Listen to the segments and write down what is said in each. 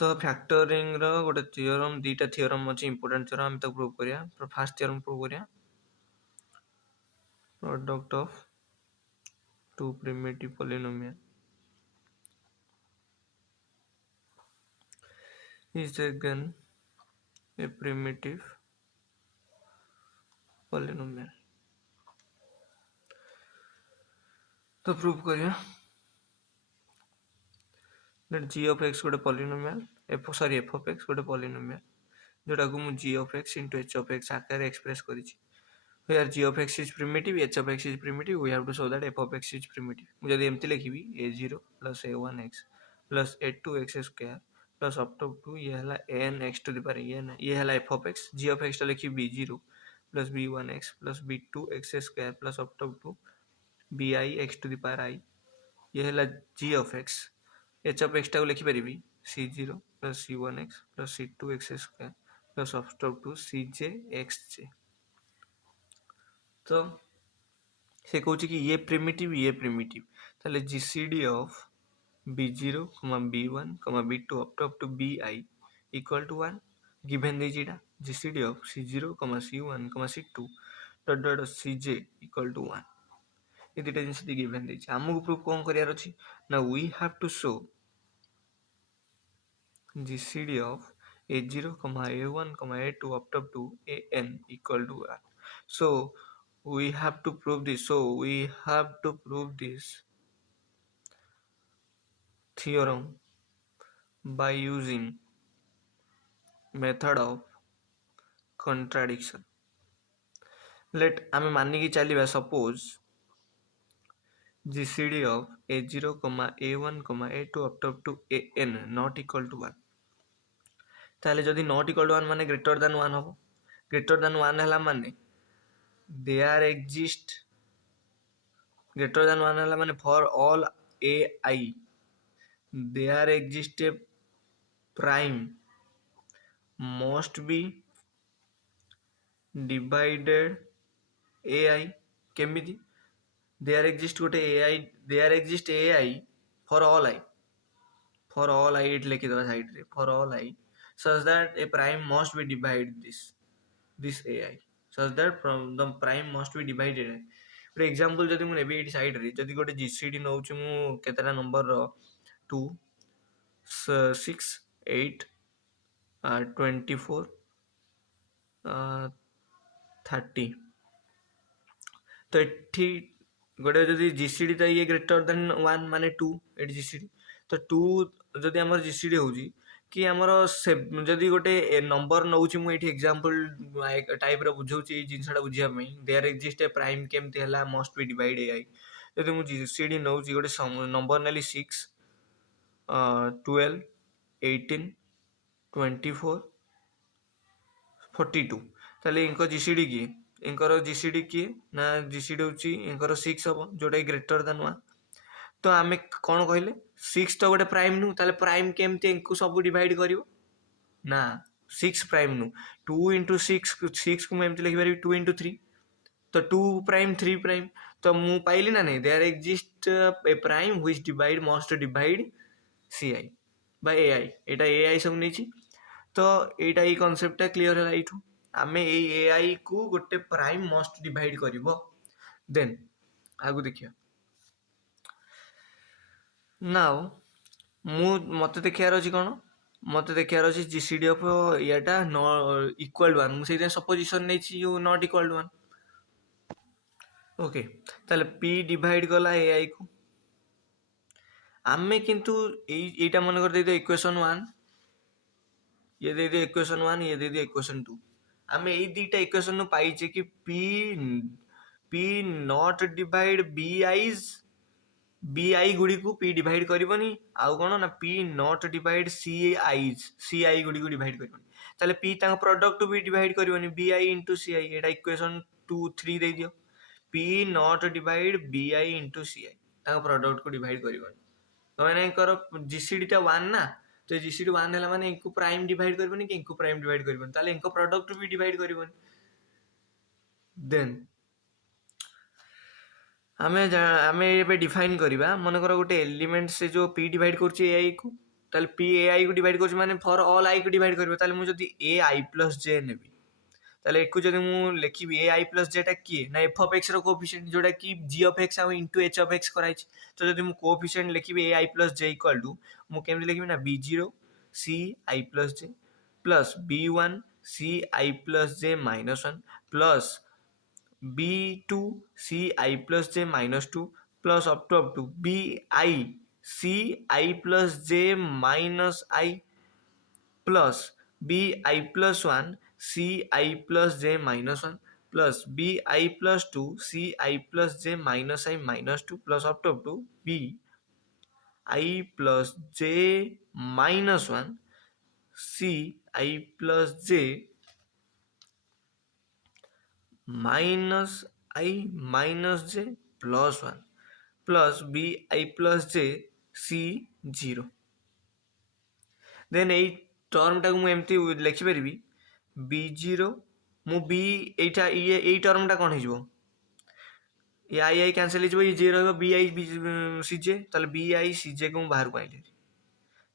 तो फैक्टरिंग रो गोटे थियोरम दीटा थियोरम अछि इंपोर्टेंट थियोरम हम तो प्रूव करिया। फर्स्ट थियोरम प्रूव करिया product of two primitive polynomial is again a primitive polynomial। तो प्रूव करिया that g of x गोटे polynomial f of x गोटे polynomial जोटा को मु g of x into h of x आकार express करिछि। Where g of x is primitive, h of x is primitive, we have to show that f of x is primitive। मुझे यदि एमती लिखिबी a0 plus a1x plus a2x square plus up to ये हला n x to the power n ये हला f of x, g of x टा लिखी b0 plus b1x plus b2x square plus up to bi x to the power I ये हला g of x। h of x टा को लिखि परिबी c0 plus c1x plus c2x square plus up to cj xj। तो से कहूँ कि ये प्रिमिटिव ताले GCD of b0, b1, b2 up to bi equal to 1 given they zeta GCD of c0, c1, c2 dot cj equal to 1 ये दुटा जिनस the given दे छी। हमहु प्रूफ कोन करियार अछि ना we have to show GCD of a0, a1, a2 up to an equal to 1। so we have to prove this theorem by using method of contradiction। let आमे मानिकी चलिबा suppose GCD of a0, a1, a2 up to an not equal to 1 ताले जदि not equal to 1 माने greater than 1 हो। greater than 1 हला माने there exist greater than 1 हला माने for all ai there exist a prime must be divided ai केमिति there exist गोटे ai there exist ai for all I it लिखि दवा साइड रे for all I such that a prime must be divided this ai such that the prime must be divided। for example जदि मु नेबी eighty side रे जदि गोटे GCD नउछु मु केतेटा number रो 2 6 8 24 30 तो एठी गोटे जदि जीसीडी तो ये ग्रेटर देन 1 माने 2 एटी जीसीडी तो 2 जदि हमर जीसीडी होउची कि हमर जदि गोटे नंबर नउची मु एठी एग्जांपल टाइप रो बुझौची ए जिंसडा बुझिया पई देयर एक्जिस्ट ए प्राइम केमती हला मस्ट बी डिवाइड एआई जदि मु जीसीडी नउची गोटे नंबर नेली 6 12 18 24 42 ताले इनको जीसीडी की इनकर जीसीडी किए ना जीसीडी होची इनकर 6 हो जोटा ग्रेटर देन 1 तो आमे कोन कहले 6 तो गोटे प्राइम नु ताले प्राइम केमते इनको सब डिवाइड करिवो ना 6 प्राइम नु 2 into 6 को मैं एमती लिखि पारि 2 into 3 तो 2 प्राइम 3 प्राइम तो मु पाइली ना नहीं there exist a prime which divide must divide ci by ai एटा ai सब नेछि तो एटा ई कांसेप्ट क्लियर है इठू आमे ए ai को गोटे प्राइम मस्ट डिवाइड करिवो देन आगु देखिया नाउ मु मते देखियार अछि कोन मते देखियार अछि जीसीडी ऑफ याटा नो इक्वल 1 मु सेते सपोजिशन नै छी यू नॉट इक्वल 1 ओके ताले p डिवाइड गला ai को आमे किंतु एटा मन कर दे दे इक्वेशन 1 ये दे दे इक्वेशन 1 ये दे दे इक्वेशन 2 आमे ए दीटा इक्वेशन नु पाई छे कि p नॉट डिवाइड bi गुडी को p डिवाइड करबनी आउ कोन ना p नॉट डिवाइड ci गुडी को डिवाइड करबनी ताले p ता प्रोडक्ट भी डिवाइड करबनी bi into ci एटा इक्वेशन 2 3 दे दियो p not divide bi into ci ता प्रोडक्ट को डिवाइड करबनी तो माने कर जीसीडी ता 1 ना तो जीसीडी 1 हला माने इनको प्राइम डिवाइड करबनी कि इनको प्राइम डिवाइड करबनी ताले इनको प्रोडक्ट भी डिवाइड करबनी देन आमे ये पे डिफाइन करिबा मन कर गोटे एलिमेंट से जो p डिवाइड करछि ai को ताले पी ए आई को डिवाइड कर माने फॉर ऑल आई को डिवाइड करिवो ताले मु जदी ए आई प्लस जे नेबी ताले एकु जदी मु लिखिबी ए आई प्लस जेटा किए ना एफ ऑफ एक्स रो कोएफिशिएंट जोटा कि जी ऑफ एक्स आ इनटू एच ऑफ एक्स कराइछ तो जदी मु कोएफिशिएंट लिखिबी a i plus j equal to मु केमि लिखिबी ना b0 c i plus j plus b1 c i plus J minus 1 plus b2 c i plus J minus 2 plus up to b i c i plus J minus i plus b i plus 1 c i plus J minus 1 plus b i plus 2 c i plus J minus i minus 2 plus up to b i plus J minus 1 c i plus J minus i minus J plus 1 plus b i plus J c 0 then एई term टाको मु एमती लिखि परिबी b0 मु b एटा ये term टा कोन हिजबो ये I I cancel हिजबो ये जे रहबो b i c j ताले b i c j को बाहर को आइले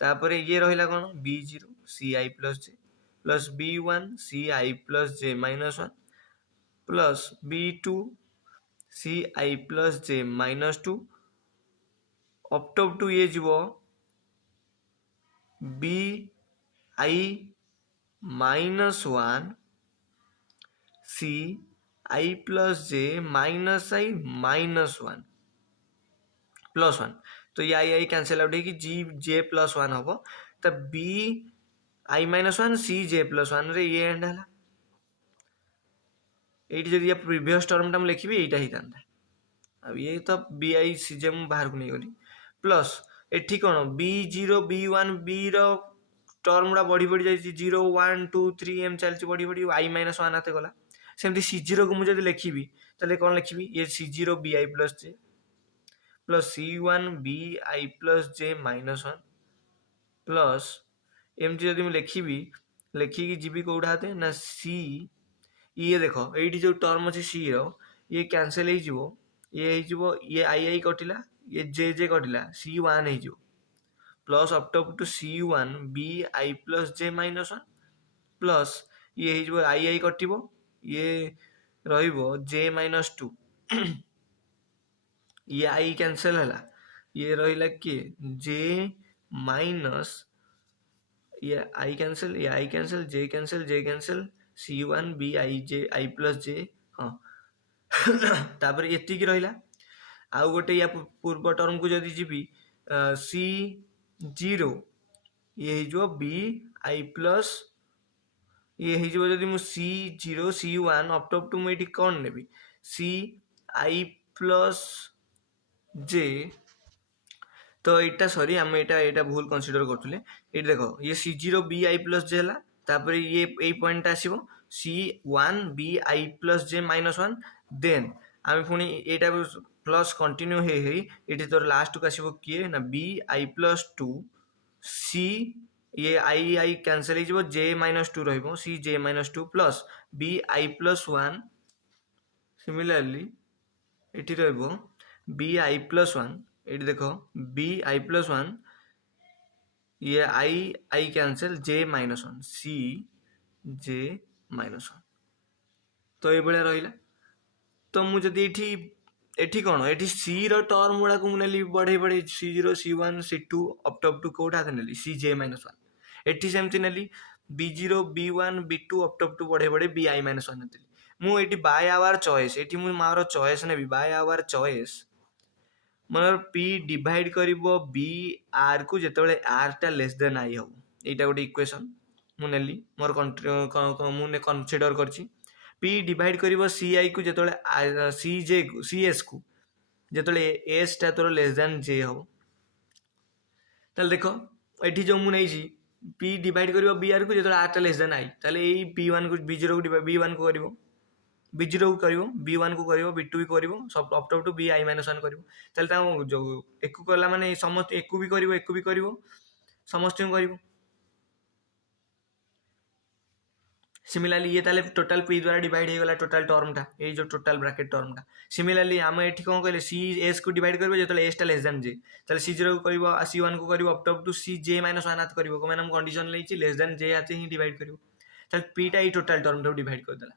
तापरे ये रहिला कोन b0 c i plus j plus b1 c i plus j minus 1 plus b2 c i plus j minus 2 up to ये जीवो b i minus 1 c i plus j minus i minus 1 plus 1 तो ये i cancel out है कि जी जे plus 1 हम तो b i minus 1 c j plus 1 रे ये एंड है एटी जदि प्रीवियस टर्म टा लिखी यहीटा ही था अब ये तो बी आई सी जे मुझे बाहर को नहीं गली प्लस एठी कौन b0 b1 b रो टर्म गुड़ा बढ़ी बढ़ी जाए 0 1 2 3 एम चलती बढ़ी बढ़ी आई माइनस 1 आते गला सेमती c0 को मुझे लिखी ताले कौन लिखी ये c0 bi plus j plus c1 bi plus जे माइनस 1 प्लस एमती जदि लिखी लिखिकी जीवी कौटा हाथे ना c ये देख ये जो टर्म अच्छे सी रो ये कैंसिल ये आई आई कटिला ये जे जे कटिला सी वन हो plus up to C one B I plus J minus 1 plus ये आई आई कट ये जे माइनस 2 ये आई कैंसिल है ये रहा किए जे माइनस ये i cancel j cancel c1 b i j i plus j हाँ तापर एतिकी रहिला आउ गोटे या पूर्व टर्म को जदि जीवी c0 ये हो b i प्लस ये हो जदि मु c0 c1 अप टू मुझे कौन नेबी c i प्लस j तो यहाँ सॉरी आम यहाँ भूल कंसीडर करुले ये देख ये c0 b i प्लस जे है तापर ये पॉइंट आसो c1 b i plus J minus 1 then आम पुणी यहाँ प्लस कंटिन्यू ये तोर लास्ट को आसो किए ना b i प्लस 2 c ये आई कैंसिल हो जे माइनस 2 री j minus 2 plus b i plus 1 similarly ये b i प्लस 1 ये देख b i प्लस 1 ये i cancel j minus 1 c j minus 1 तो ये रहा तो मुझे एठी कौन एठी सी रो टर्म गुड़ा को नेली बढ़े बढ़े c0 c1 c2 up to कोटा नेली c j माइनस 1 एठी सेमती नेली b0 b1 b2 up to बढ़े बढ़े b i माइनस 1 नेली मु एठी बाय आवर चॉइस एठी मु मारो चॉइस नेबी बाय आवर चॉइस मतलब p डिवाइड करिवो b r को जेतेबेले r टा लेस देन i हो एटा गोटे इक्वेशन मु नेली मोर मु कंसीडर करछि p डिवाइड करिवो ci को जेतेबेले cj को cs को जेतेबेले s टा तोर लेस देन j हो ताले देखो एठी जो मु नै छी p डिवाइड करिवो br को जेतेबेले r टा लेस देन i ताले एई b1 को b0 को b1 को करिवो b0 को करिवो b1 को करिवो b2 को करिवो सब up to b i minus 1 करिवो ताले ता जो एक करला माने समस्त एक भी करिवो समस्त को करिवो सिमिलारली ये ताले टोटल पी द्वारा डिवाइड हो गला टोटल टर्मटा ये जो टोटल ब्रैकेट टर्मटा सिमिलारली आम एठी कोन कहले सी एस को डिवाइड करबे जेतले एस टा लेस देन जे ताले सी 0 को करबो सी 1 को करबो up to C J minus 1 हाथ करबो को हम कंडीशन लेछि लेस देन जे आते ही डिवाइड करबो ताले पी टा ई टोटल टर्म टा डिवाइड कर देला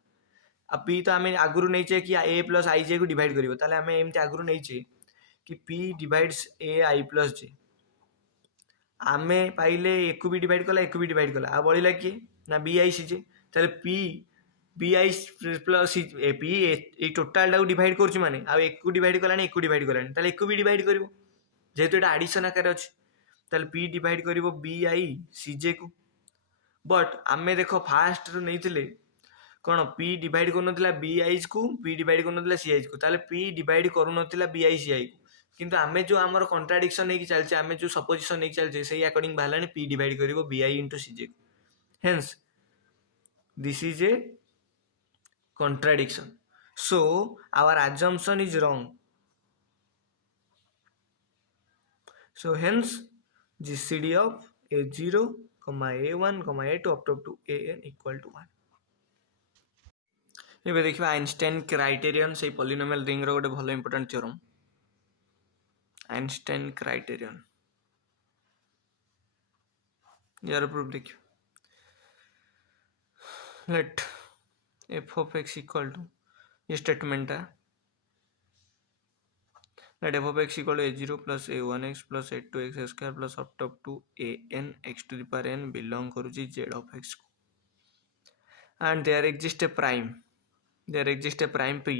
अब पी तो आमे आगुरु नैचे कि a प्लस आई जे को डिवाइड करबो ताले आमे एमति आगुरु नैचे कि p divides a i plus j आमे पाइले a को भी डिवाइड कला a को भी डिवाइड कला आ बळिला कि ना b आई सी जे ताले p b आई प्लस ए p ए टोटल टा डिवाइड करछु माने आ एक को डिवाइड कलानी एक को डिवाइड कलानी ताले एक को भी डिवाइड करबो जेहेतु एटा एडिशन आकार अछि ताले p डिवाइड करबो b आई सी जे को बट आमे देखो फास्ट रो नैथिले कौन p डिवाइड कर बी आईज को p डिवाइड कर सी आईज को ताले p डिवाइड कर बी आई सी आई को किंतु आमे जो आमर कंट्राडिक्शन नहीं चलचे आमे जो सपोजिशन नहीं चलचे सही अकॉर्डिंग बाहलानी p डिवाइड करिवो b i into c j को hence this is a contradiction so our assumption is wrong so hence GCD of a0 a1 a2 up to an equal to 1 ଏବେ ଦେଖିବା Einstein କ୍ରାଇଟେରିୟନ ସେଇ polynomial ring ର ଗୋଟେ ଭଲ important theorem Eisenstein criterion यार proof देखियो let f of x equal to ये statement है let f of x equal to a0 plus a1x plus a2x square plus up to an x to the power n belong करूची z of x को and there exists a prime p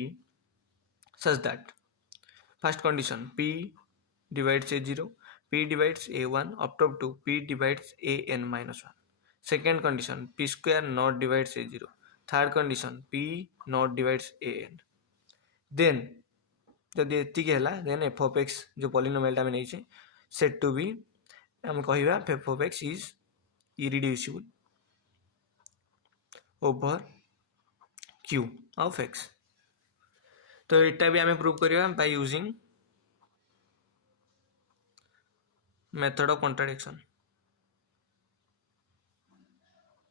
such that first condition p divides a0 p divides a1 up to p divides an minus 1 second condition p square not divides a0 third condition p not divides an then जदि एतिक है then F of x जो पॉलिनोमियलटा आम नहीं set to be आम कहवा f of x is irreducible over q of x तो यहाँ भी आम प्रूव करवा by using method of contradiction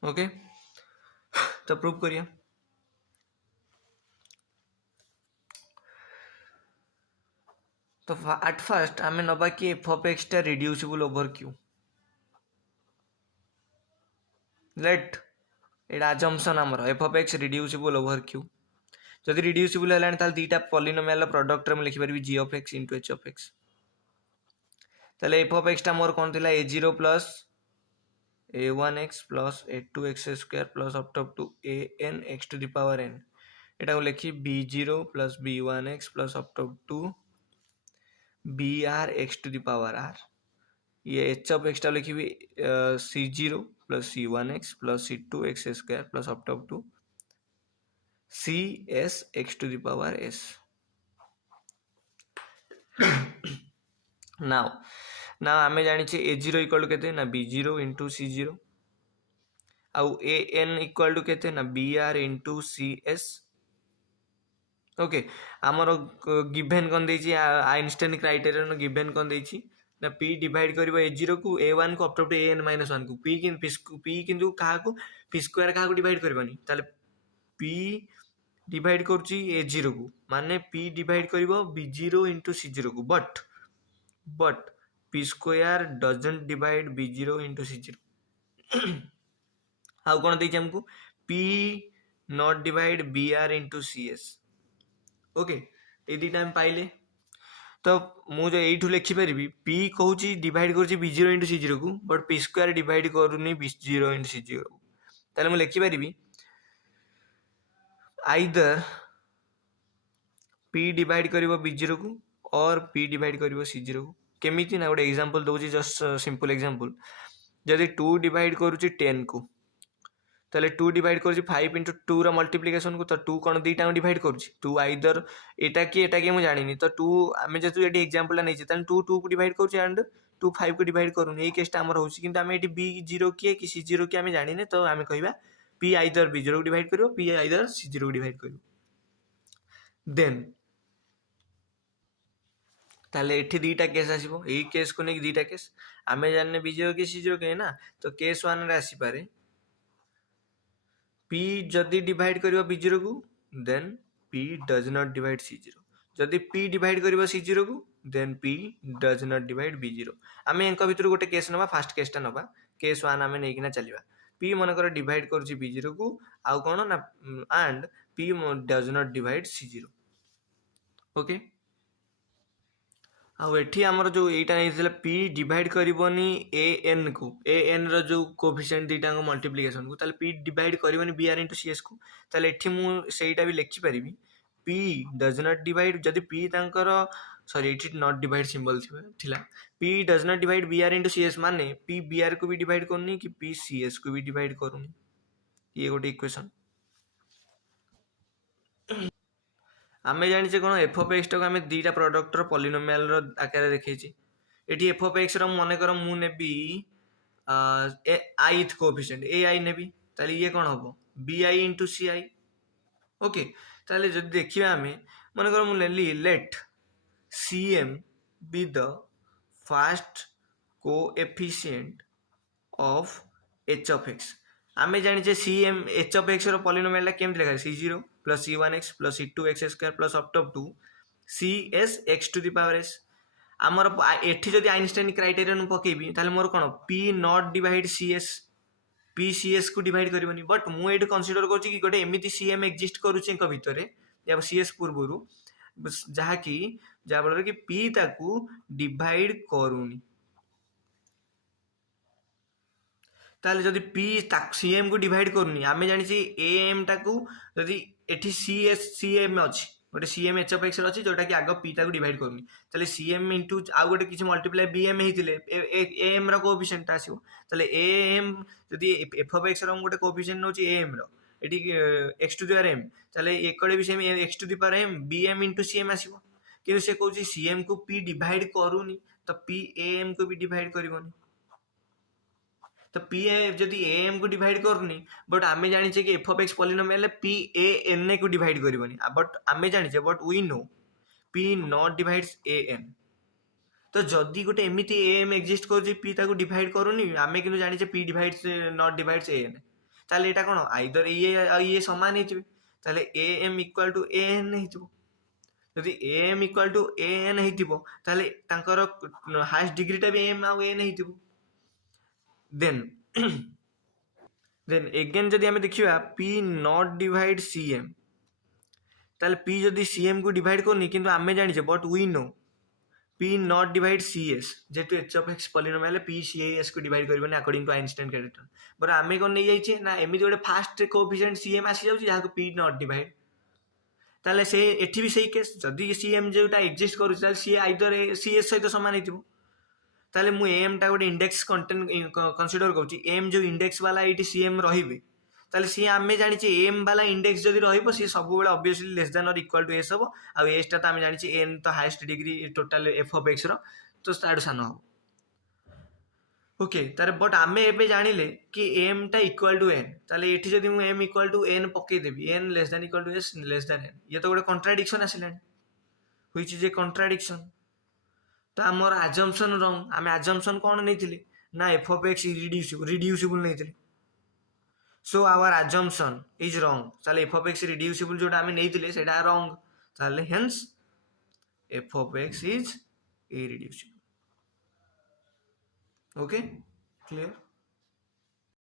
okay तो प्रूव करिया तो एट फर्स्ट आम नवा कि एफ ऑफ एक्स टा रिड्यूसिबल ओवर क्यू लेट एटा अजम्पशन आमर f of x reducible over q जदि रिड्यूसिबल है ताले दीटा पॉलिनोमियल प्रोडक्ट में लिखि परबी g of x into h of x ताले एफ ऑफ एक्स टा मोर कोन थिला a0 plus a1x plus a2x square plus up to an x to the power n एटा को लिखि b0 plus b1x plus up to br x to the power r ये h of x टा लिखि c0 plus c1x plus c2x square plus up to cs x to the power s now आमे जानी a0 equal to केते ना b0 into c0 आउ an equal to केते ना br इंटू cs ओके आमर गिवन कौन देछि आइनस्टाइन क्राइटेरियन गिवन कौन देछि ना p डिवाइड करिवो a0 को a1 को अप टू an माइनस 1 को p किंतु कहा को p स्क्वायर कहा को डिवाइड करबनी ताले p डिवाइड करुची a0 को माने p डिवाइड करिवो b0 इंटू c0 को but p square doesn't divide b0 into c0 how कौन देछि हमको p not divide br into cs okay ये दीटा हम पाइले तो मु जो एठू लिखि परिबी p कहूची डिवाइड करूची b0 इंटू c0 को बट p स्क्वायर डिवाइड करूनी b0 इंटू c0 को ताले मु लिखि परिबी either p डिवाइड करिवो b0 को और p डिवाइड करिवो c0 को केमिति ना गोटे एग्जांपल दोची जस्ट सिंपल एग्जांपल जदि 2 डिवाइड करूची 10 को ताले 2 डिवाइड करूची 5 इंटू 2 रा मल्टीप्लिकेशन को तो 2 कोन दीटा डिवाइड करूची 2 आइदर एटा के मु जानिनी तो 2 आमे जेतु एटी एग्जांपल नै ताले 2 2 को डिवाइड करूची एंड 2 5 को डिवाइड करूनी ए केसटा हमर होची किंतु आमे एटी b0 कि c0 कि आमे जानिने तो आमे कहबा p आइदर b0 को डिवाइड करिवो p आइदर c0 को डिवाइड करिवो देन ताले एठी दीटा केस आसीबो एई केस को नै दीटा केस आमे जानने b0 कि c0 के ना तो केस 1 रे आसी पारे p जदि डिवाइड करियो b0 को then p does not divide c0 जदि p डिवाइड करियो c0 को then p does not divide b0 आमे एंक भितर गोटे केस नबा फास्ट केसटा नबा केस 1 आमे नै किना चलिबा p मनकर डिवाइड करछि b0 को आउ कोन ना and p does not divide c0 okay आउ एठी हमर जो एटा नै p डिवाइड करिवनी an को an रो जो कोएफिशिएंट दीटा को मल्टीप्लिकेशन को ताले p डिवाइड करिवनी br * cs को ताले एठी मु सेटा भी लिखि परिबी p डज नॉट डिवाइड जदि p तांकर sorry it not divide symbol थिला p does not divide br * cs माने p br को भी डिवाइड करनी कि p cs को भी डिवाइड करूनी ये गोटे इक्वेशन आमे जानिचे कोन f of x को आमे दीटा प्रोडक्ट रो पॉलिनोमियल रो आकार देखैछि एठी f of x रो मने कर मु नेबी ith कोएफिशिएंट ai नेबी ताले ये कोन हबो bi * ci ओके ताले जदि देखिबा आमे मने कर मु लेली let cm be the first coefficient of h of x आमे जानिचे cm h of x रो पॉलिनोमियल केमति लिखा c0 plus c1x plus c2x square plus up to cs x to the power s आमर एठी जदि आइंस्टाइन क्राइटेरियन पकेबी ताले मोर कोन p not divide cs p cs को डिवाइड करबनी बट मु एठी कंसीडर करछि कि गोटे एमिति cm एग्जिस्ट करूछि क भितरे या cs पूर्वरु जहा कि जा बलर कि p ताकू डिवाइड करूनी ताले जदि p cm को डिवाइड करूनी आमे जानि छि am ताकू जदि एठी cm अछि गोटे cm h of x अछि जोटा कि आगो p ताकू डिवाइड करूनी ताले cm इनटू आ गोटे किछि मल्टीप्लाई bm हेतिले am रो कोएफिशिएंट आसीबो ताले am जदि f of x रो गोटे कोएफिशिएंट नोछि am रो एठी x to the power m ताले एकड़े भी same x to the power m bm into cm आसीबो कि से कहूछि cm को p डिवाइड करूनी तो p am को भी डिवाइड करिवोनी तो p जदि am को डिवाइड करनी बट आमे जानि कि f of x polynomial p a n को डिवाइड करबनी बट आमे जानि but we know p not divides a n तो जदि गोटे एमिति am एग्जिस्ट कर p ताको डिवाइड करूनी आमे किनु जानि p divides not divides a n ताले एटा कोन आइदर ये समान हेतिबे ताले am equal to a n हेतिबो जदि am equal to a n हेतिबो ताले तांकर हाईएस्ट डिग्रीटा भी am uh a n हेतिबो then again जदि हमें देखिबा p नॉट डिवाइड cm ताले p जदि cm को डिवाइड करनी किंतु आमे जानि जे but we know p not divide cs जेतु h of x polynomial p cs को डिवाइड करबनी अकॉर्डिंग टू आइंस्टाइन क्राइटेरियन पर आमे कोन नै जाइछे ना एमिति गोटे फास्ट कोएफिशिएंट cm आसी जाउची जाहा को p नॉट डिवाइड ताले से एठी भी सही केस जदि cm जेटा एग्जिस्ट करू ताले सी आइदर cs सहित समान हेतिबो ताले मु am टा गोटे इंडेक्स कंटेंट कंसीडर करछि am जो इंडेक्स वाला एटी cm रहिबे ताले सी आमे जानि छि am वाला इंडेक्स जदि रहिबो सी सब बेले ऑब्वियसली लेस देन और इक्वल टू s हबो आ s ता आमे जानि छि n तो highest degree total f of x रो तो स्टार्ट सान हो ओके तारे बट आमे एबे जानिले कि m ता इक्वल टू n ताले एठी जदि मु m इक्वल टू n पके देबी n less than equal to s less than n ये तो गोटे कॉन्ट्राडिक्शन आसिलानी व्हिच इज ए कॉन्ट्राडिक्शन तो आमर अजम्पशन रंग आमे अजम्पशन कोन नैथिले ना f of x रिड्यूसिबल नैथिले so our assumption is wrong ताले f of x रिड्यूसिबल जोटा आमे नैथिले सेटा रंग ताले hence f of x is irreducible okay clear